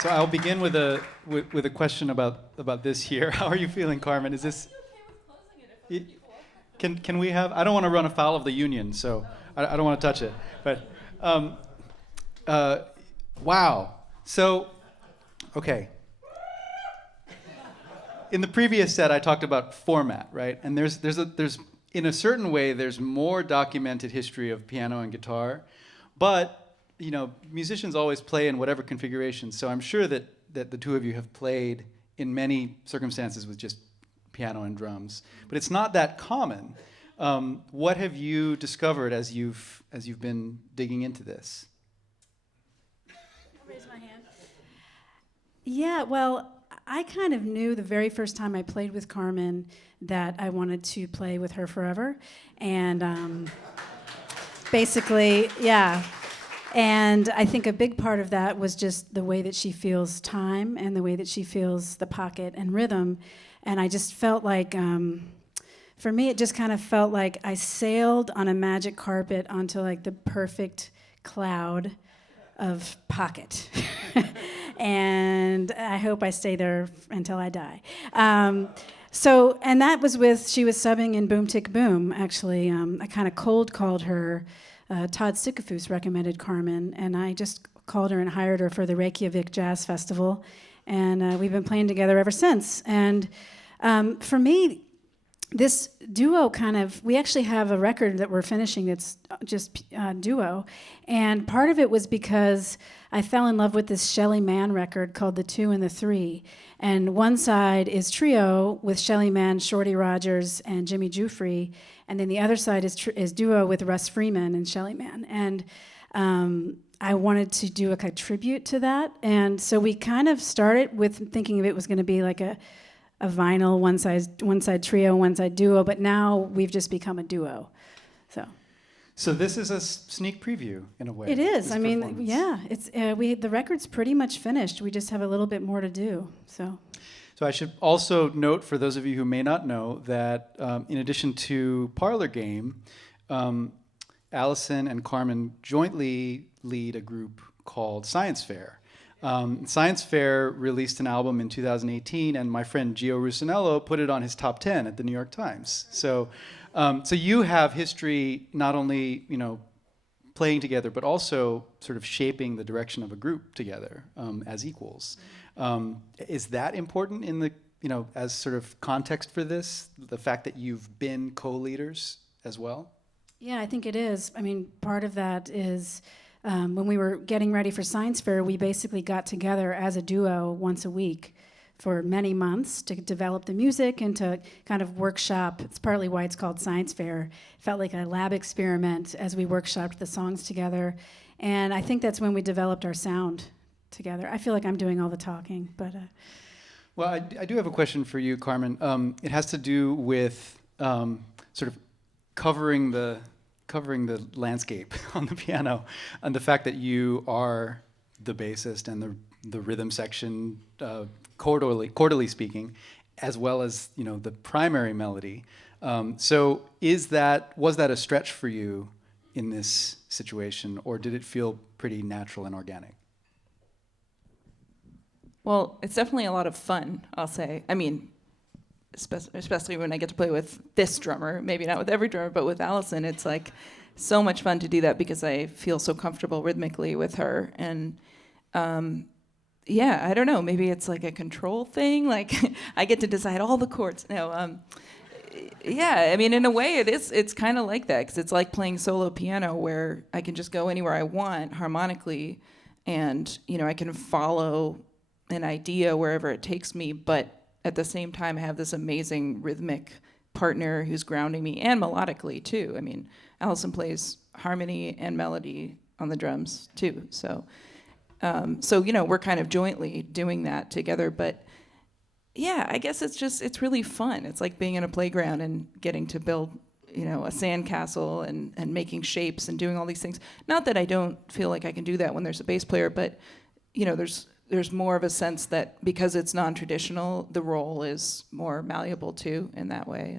So I'll begin with a question about this here. How are you feeling, Carmen? Is this? Can we have? I don't want to run afoul of the union, so I don't want to touch it. But wow. So okay. In the previous set, I talked about format, right? And there's in a certain way there's more documented history of piano and guitar, but musicians always play in whatever configuration. So I'm sure that the two of you have played in many circumstances with just piano and drums, but it's not that common. What have you discovered as you've been digging into this? I'll raise my hand. Yeah, well, I kind of knew the very first time I played with Carmen that I wanted to play with her forever, and basically, yeah. And I think a big part of that was just the way that she feels time and the way that she feels the pocket and rhythm. And I just felt like, for me, it just kind of felt like I sailed on a magic carpet onto like the perfect cloud of pocket. And I hope I stay there until I die. And that was she was subbing in Boom Tick Boom, actually. I kind of cold called her. Todd Sikafus recommended Carmen, and I just called her and hired her for the Reykjavik Jazz Festival, and we've been playing together ever since. And for me, this duo we actually have a record that we're finishing that's just duo, and part of it was because I fell in love with this Shelly Manne record called The 2 and the 3, and one side is trio with Shelly Manne, Shorty Rogers, and Jimmy Giuffre, and then the other side is duo with Russ Freeman and Shelly Manne, and I wanted to do a tribute to that, and so we kind of started with thinking of it was going to be like a vinyl, one side trio, one side duo, but now we've just become a duo. So this is a sneak preview in a way. It is. I mean, yeah. It's the record's pretty much finished. We just have a little bit more to do. So I should also note, for those of you who may not know, that in addition to Parlor Game, Allison and Carmen jointly lead a group called Science Fair. Science Fair released an album in 2018, and my friend Gio Rusinello put it on his top 10 at the New York Times. So you have history not only playing together, but also sort of shaping the direction of a group together as equals. Is that important in the as sort of context for this? The fact that you've been co-leaders as well? Yeah, I think it is. I mean, part of that is. When we were getting ready for Science Fair, we basically got together as a duo once a week for many months to develop the music and to kind of workshop. It's partly why it's called Science Fair. It felt like a lab experiment as we workshopped the songs together. And I think that's when we developed our sound together. I feel like I'm doing all the talking, but... Well, I do have a question for you, Carmen. It has to do with sort of covering the landscape on the piano, and the fact that you are the bassist and the rhythm section, chordally speaking, as well as the primary melody. So was that a stretch for you in this situation, or did it feel pretty natural and organic? Well, it's definitely a lot of fun, I'll say. I mean, especially when I get to play with this drummer, maybe not with every drummer, but with Allison, it's like so much fun to do that because I feel so comfortable rhythmically with her. And I don't know, maybe it's like a control thing, like I get to decide all the chords. No, yeah, I mean, in a way it's kind of like that, because it's like playing solo piano where I can just go anywhere I want harmonically, and I can follow an idea wherever it takes me, but at the same time, I have this amazing rhythmic partner who's grounding me, and melodically too. I mean, Allison plays harmony and melody on the drums too. So we're kind of jointly doing that together. But yeah, I guess it's really fun. It's like being in a playground and getting to build, a sandcastle and making shapes and doing all these things. Not that I don't feel like I can do that when there's a bass player, but there's more of a sense that because it's non-traditional, the role is more malleable too in that way.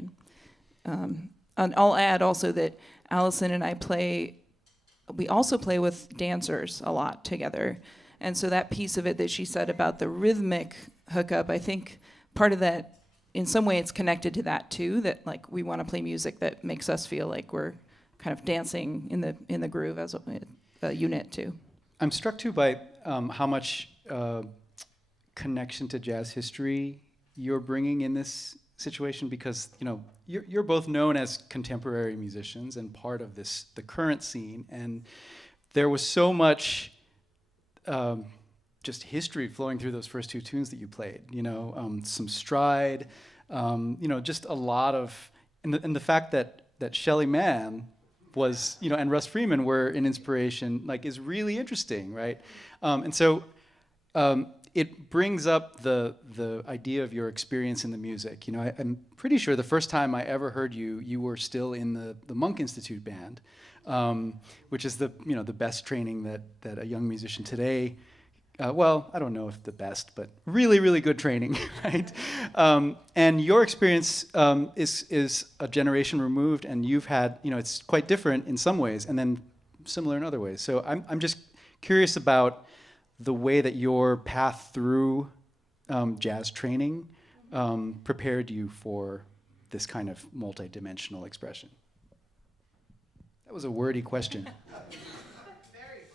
And I'll add also that Allison and I we also play with dancers a lot together. And so that piece of it that she said about the rhythmic hookup, I think part of that, in some way it's connected to that too, that like we want to play music that makes us feel like we're kind of dancing in the groove as a unit too. I'm struck too by how much connection to jazz history you're bringing in this situation, because you're both known as contemporary musicians and part of the current scene, and there was so much just history flowing through those first two tunes that you played. Some stride, just a lot of, and the fact that Shelly Manne was, and Russ Freeman were an inspiration, like, is really interesting, right? And so it brings up the idea of your experience in the music. I'm pretty sure the first time I ever heard you were still in the Monk Institute band, which is the best training that a young musician today. Well, I don't know if the best, but really, really good training, right? And your experience is a generation removed, and you've had, it's quite different in some ways, and then similar in other ways. So I'm just curious about the way that your path through jazz training prepared you for this kind of multidimensional expression. That was a wordy question.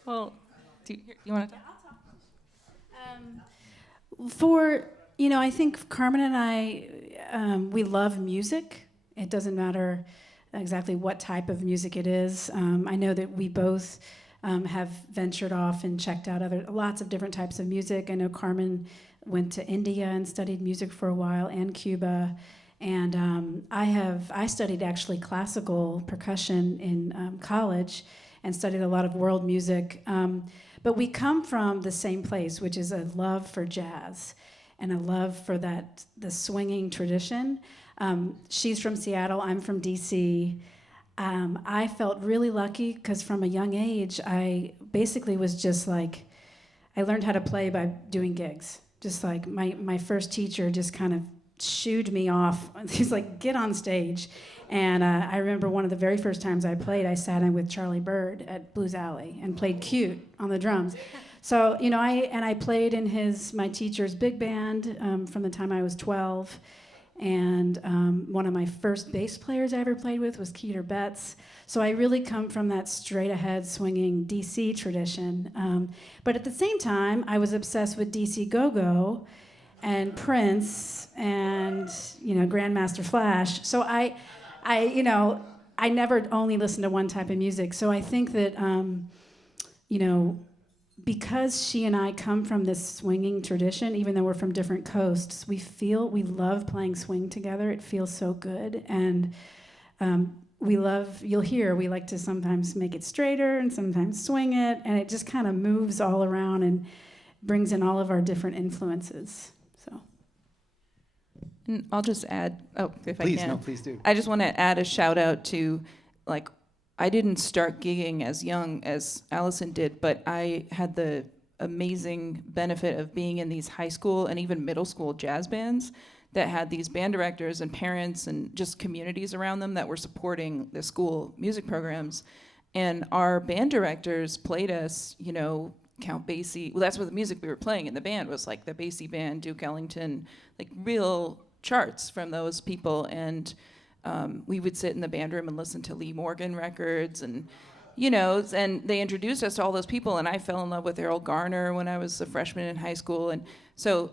Well, do you want to talk? I think Carmen and I, we love music. It doesn't matter exactly what type of music it is. I know that we both have ventured off and checked out lots of different types of music. I know Carmen went to India and studied music for a while, and Cuba. And I studied actually classical percussion in college and studied a lot of world music. But we come from the same place, which is a love for jazz and a love for the swinging tradition. She's from Seattle, I'm from DC. I felt really lucky because from a young age, I basically was just like, I learned how to play by doing gigs. Just like my first teacher just kind of shooed me off. He's like, get on stage. And I remember one of the very first times I played, I sat in with Charlie Bird at Blues Alley and played Cute on the drums. So, I played in my teacher's big band from the time I was 12. And one of my first bass players I ever played with was Keeter Betts. So I really come from that straight-ahead swinging DC tradition. But at the same time, I was obsessed with DC Go-Go and Prince and, Grandmaster Flash. So I never only listened to one type of music. So I think that, because she and I come from this swinging tradition, even though we're from different coasts, we love playing swing together. It feels so good. And you'll hear, we like to sometimes make it straighter and sometimes swing it. And it just kind of moves all around and brings in all of our different influences. So. And I'll just add, if Please, I can. no, please do. I just want to add a shout out to, I didn't start gigging as young as Allison did, but I had the amazing benefit of being in these high school and even middle school jazz bands that had these band directors and parents and just communities around them that were supporting the school music programs. And our band directors played us, Count Basie. Well, that's what the music we were playing in the band was, like the Basie Band, Duke Ellington, like real charts from those people. And we would sit in the band room and listen to Lee Morgan records, and and they introduced us to all those people, and I fell in love with Errol Garner when I was a freshman in high school. And so,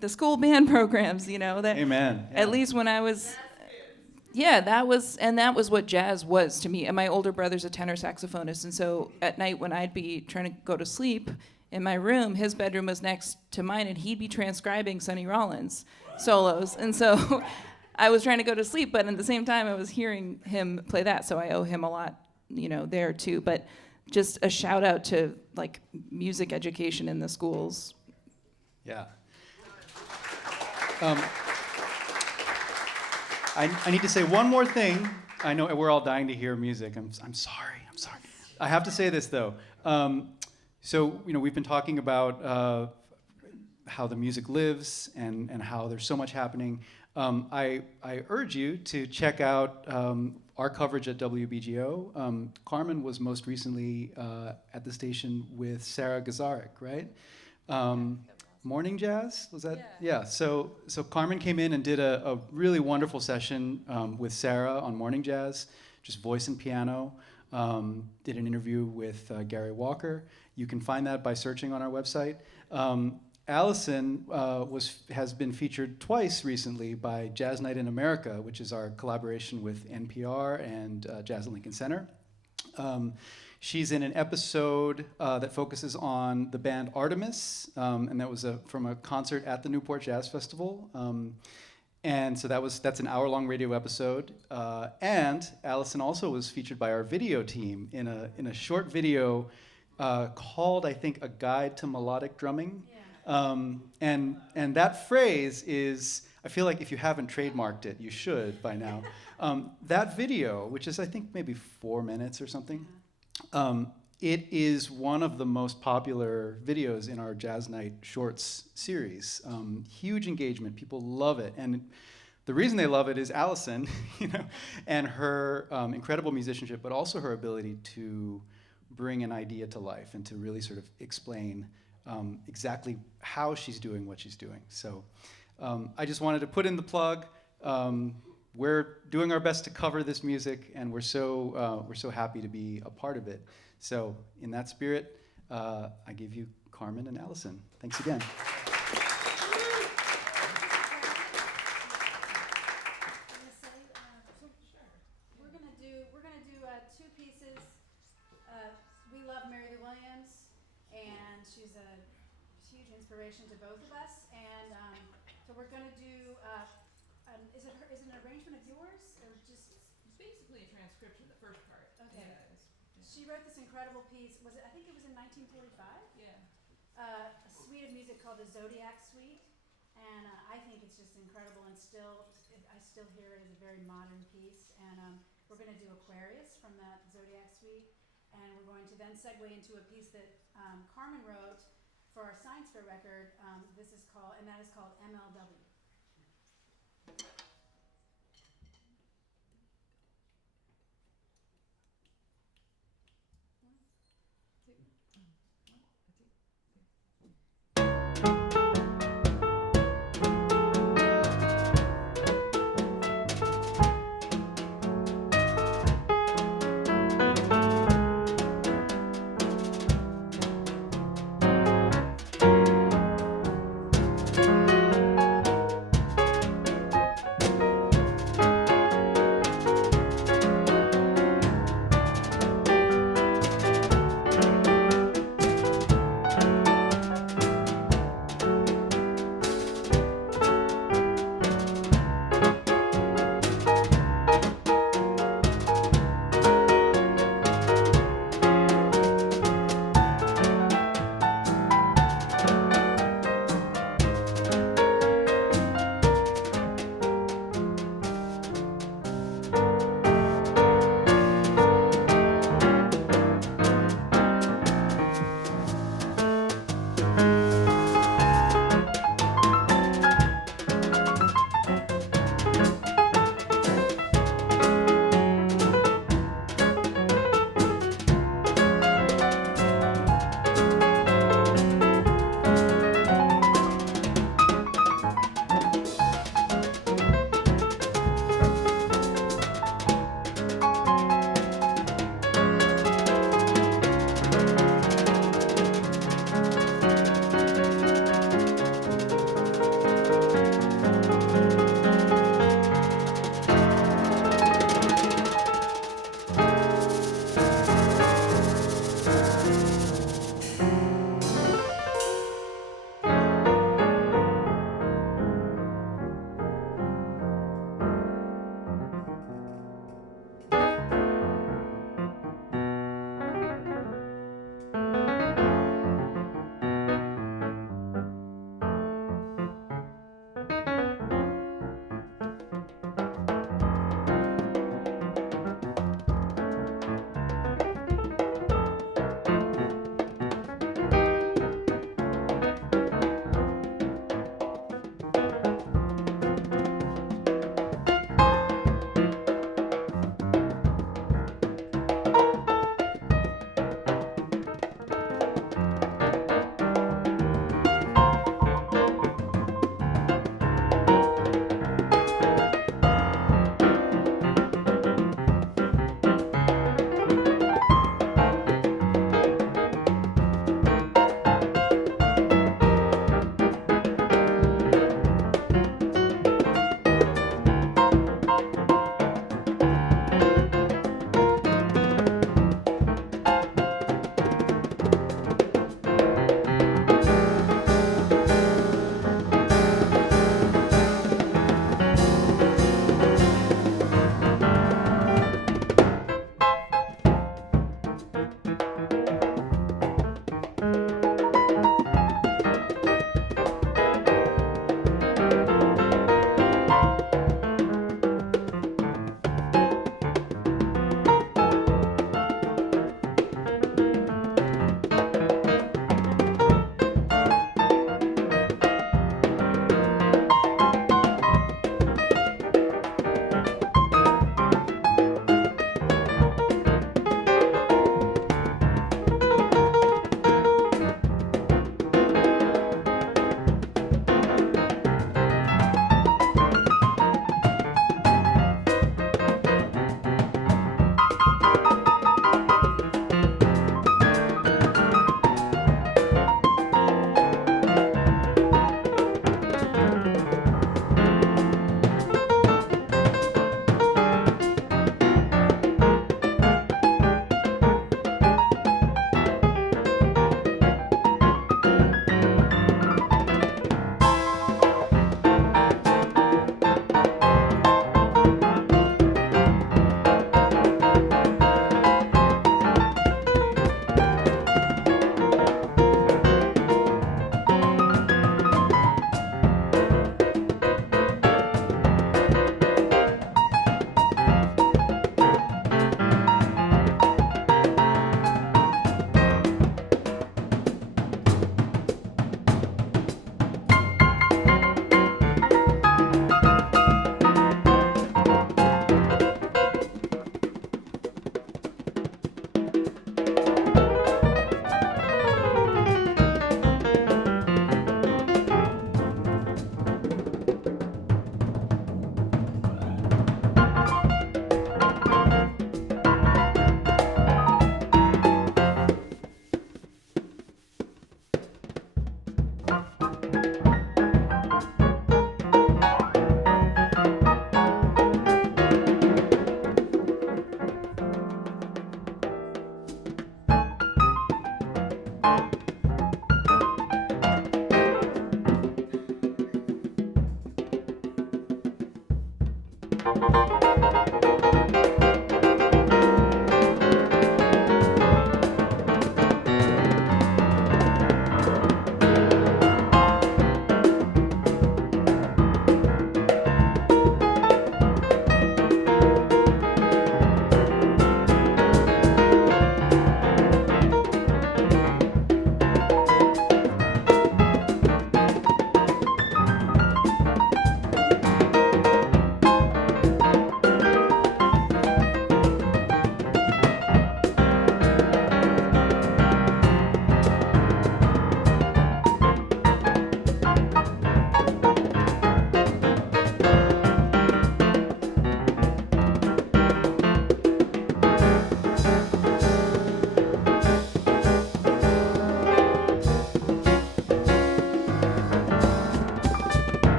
the school band programs, that Amen. Yeah. at least when I was, that was what jazz was to me. And my older brother's a tenor saxophonist, and so at night when I'd be trying to go to sleep in my room, his bedroom was next to mine, and he'd be transcribing Sonny Rollins solos, and so I was trying to go to sleep, but at the same time, I was hearing him play that, so I owe him a lot, there too. But just a shout out to music education in the schools. Yeah. I need to say one more thing. I know we're all dying to hear music. I'm sorry. I have to say this though. So we've been talking about how the music lives and how there's so much happening. I urge you to check out our coverage at WBGO. Carmen was most recently at the station with Sarah Gazarek, right? Morning Jazz, was that? Yeah. So Carmen came in and did a really wonderful session with Sarah on Morning Jazz, just voice and piano. Did an interview with Gary Walker. You can find that by searching on our website. Allison has been featured twice recently by Jazz Night in America, which is our collaboration with NPR and Jazz at Lincoln Center. She's in an episode that focuses on the band Artemis, and that was from a concert at the Newport Jazz Festival. And so that's an hour-long radio episode. And Allison also was featured by our video team in a short video called, I think, A Guide to Melodic Drumming. And that phrase is, I feel like if you haven't trademarked it, you should by now. That video, which is I think maybe 4 minutes or something, it is one of the most popular videos in our Jazz Night Shorts series. Huge engagement, people love it. And the reason they love it is Allison, and her incredible musicianship, but also her ability to bring an idea to life and to really sort of explain exactly how she's doing what she's doing. So I just wanted to put in the plug. We're doing our best to cover this music, and we're so happy to be a part of it. So in that spirit, I give you Carmen and Allison. Thanks again. We're gonna do 2 pieces. We love Mary Lou Williams, and she's a huge inspiration to both of us. And so we're gonna do. Is it an arrangement of yours, or just? It's basically a transcription, the first part. Okay. Yeah, she wrote this incredible piece. I think it was in 1945. Yeah. A suite of music called the Zodiac Suite, and I think it's just incredible. And I still hear it as a very modern piece. And we're going to do Aquarius from that Zodiac Suite, and we're going to then segue into a piece that Carmen wrote for our Science Fair record. That is called MLW.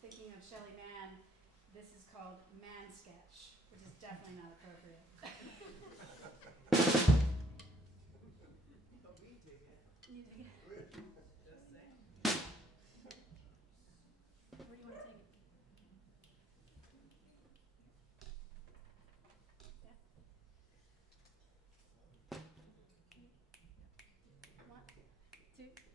thinking of Shelly Mann, this is called Man Sketch, which is definitely not appropriate. You dig it? Where do you want to take it? One, two, one, two,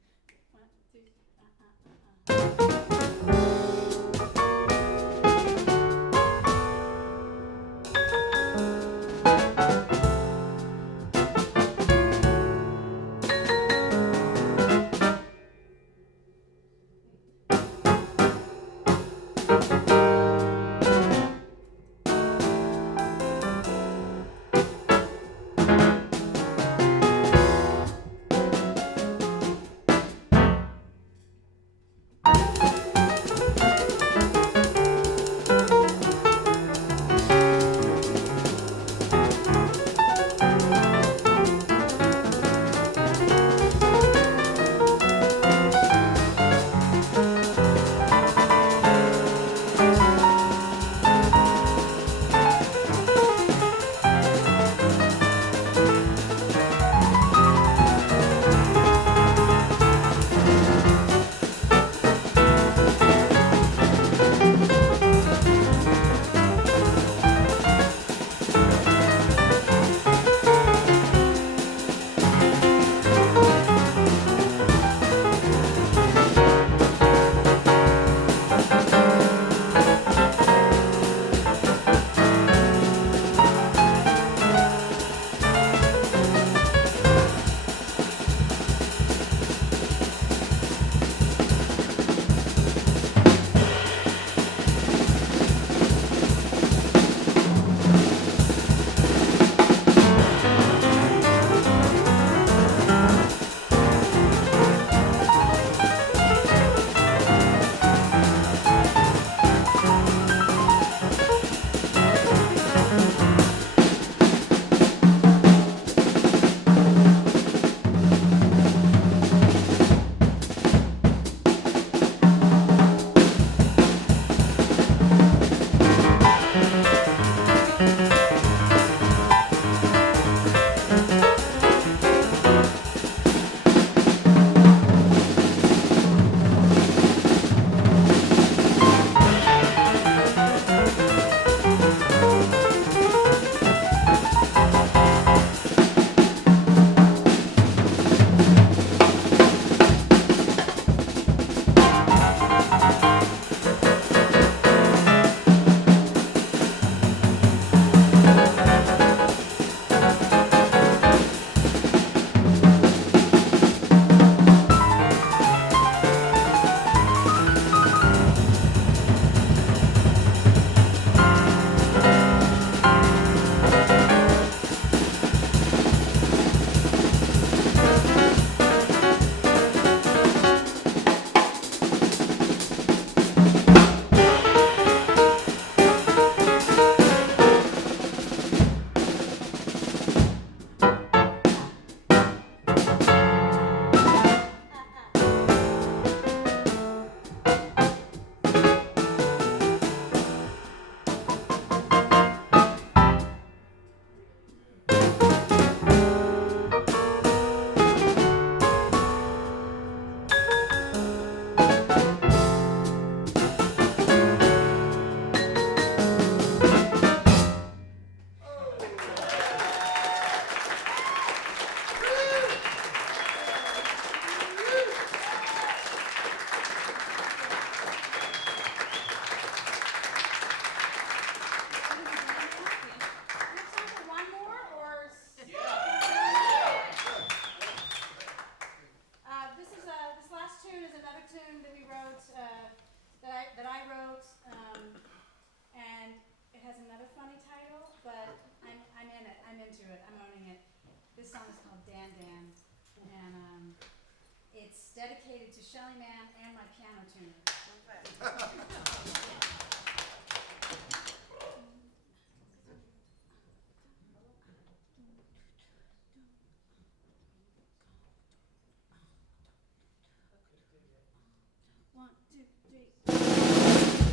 This song is called Dan Dan, and it's dedicated to Shelly Mann and my piano tuner. One, two, three.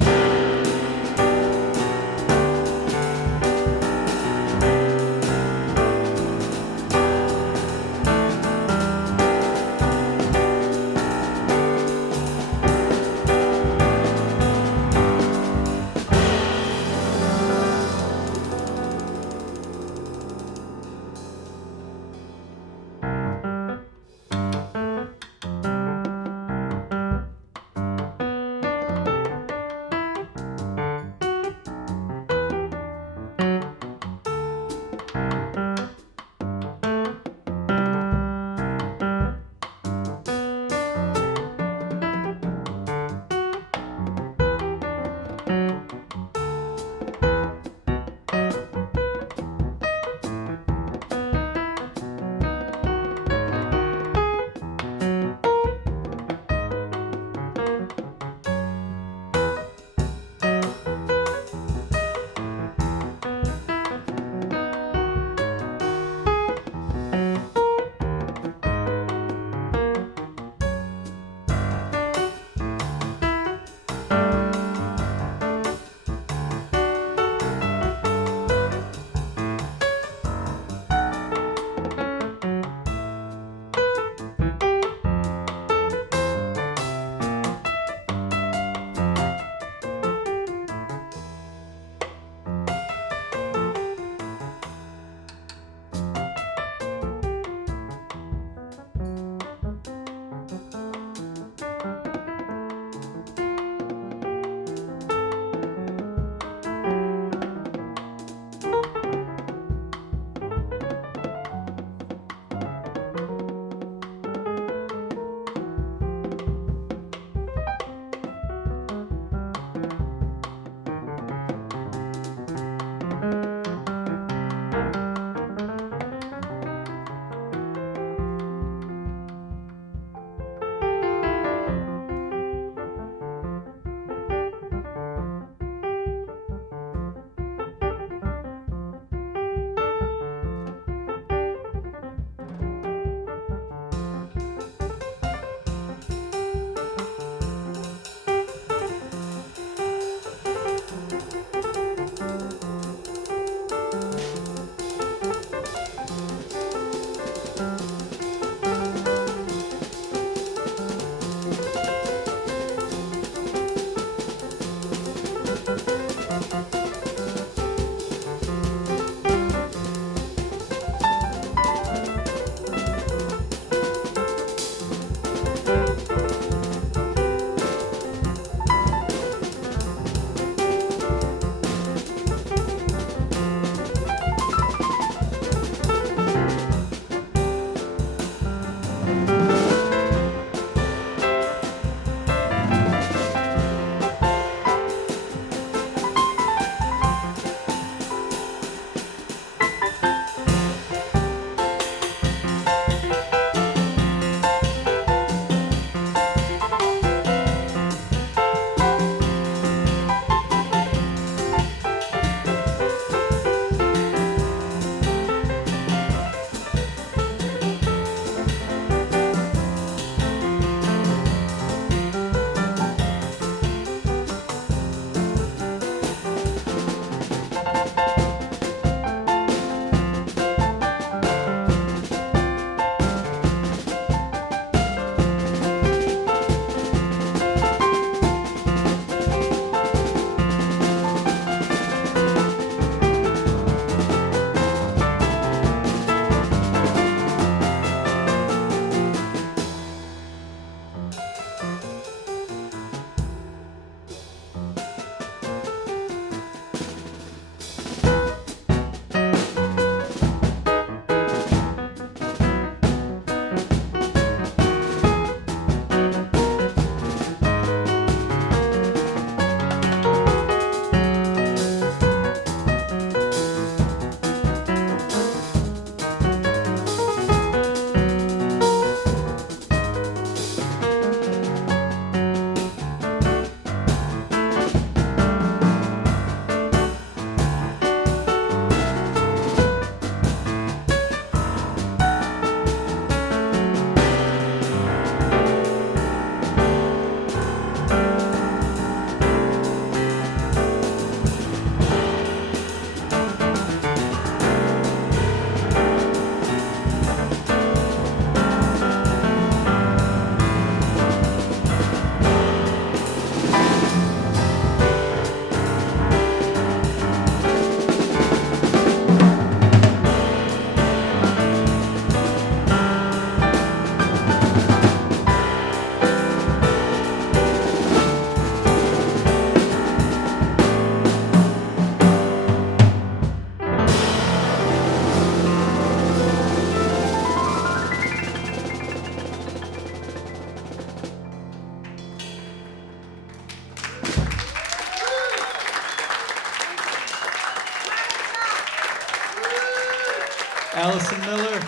Allison Miller,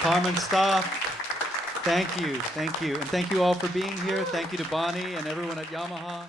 Carmen Staaf, thank you. And thank you all for being here. Thank you to Bonnie and everyone at Yamaha.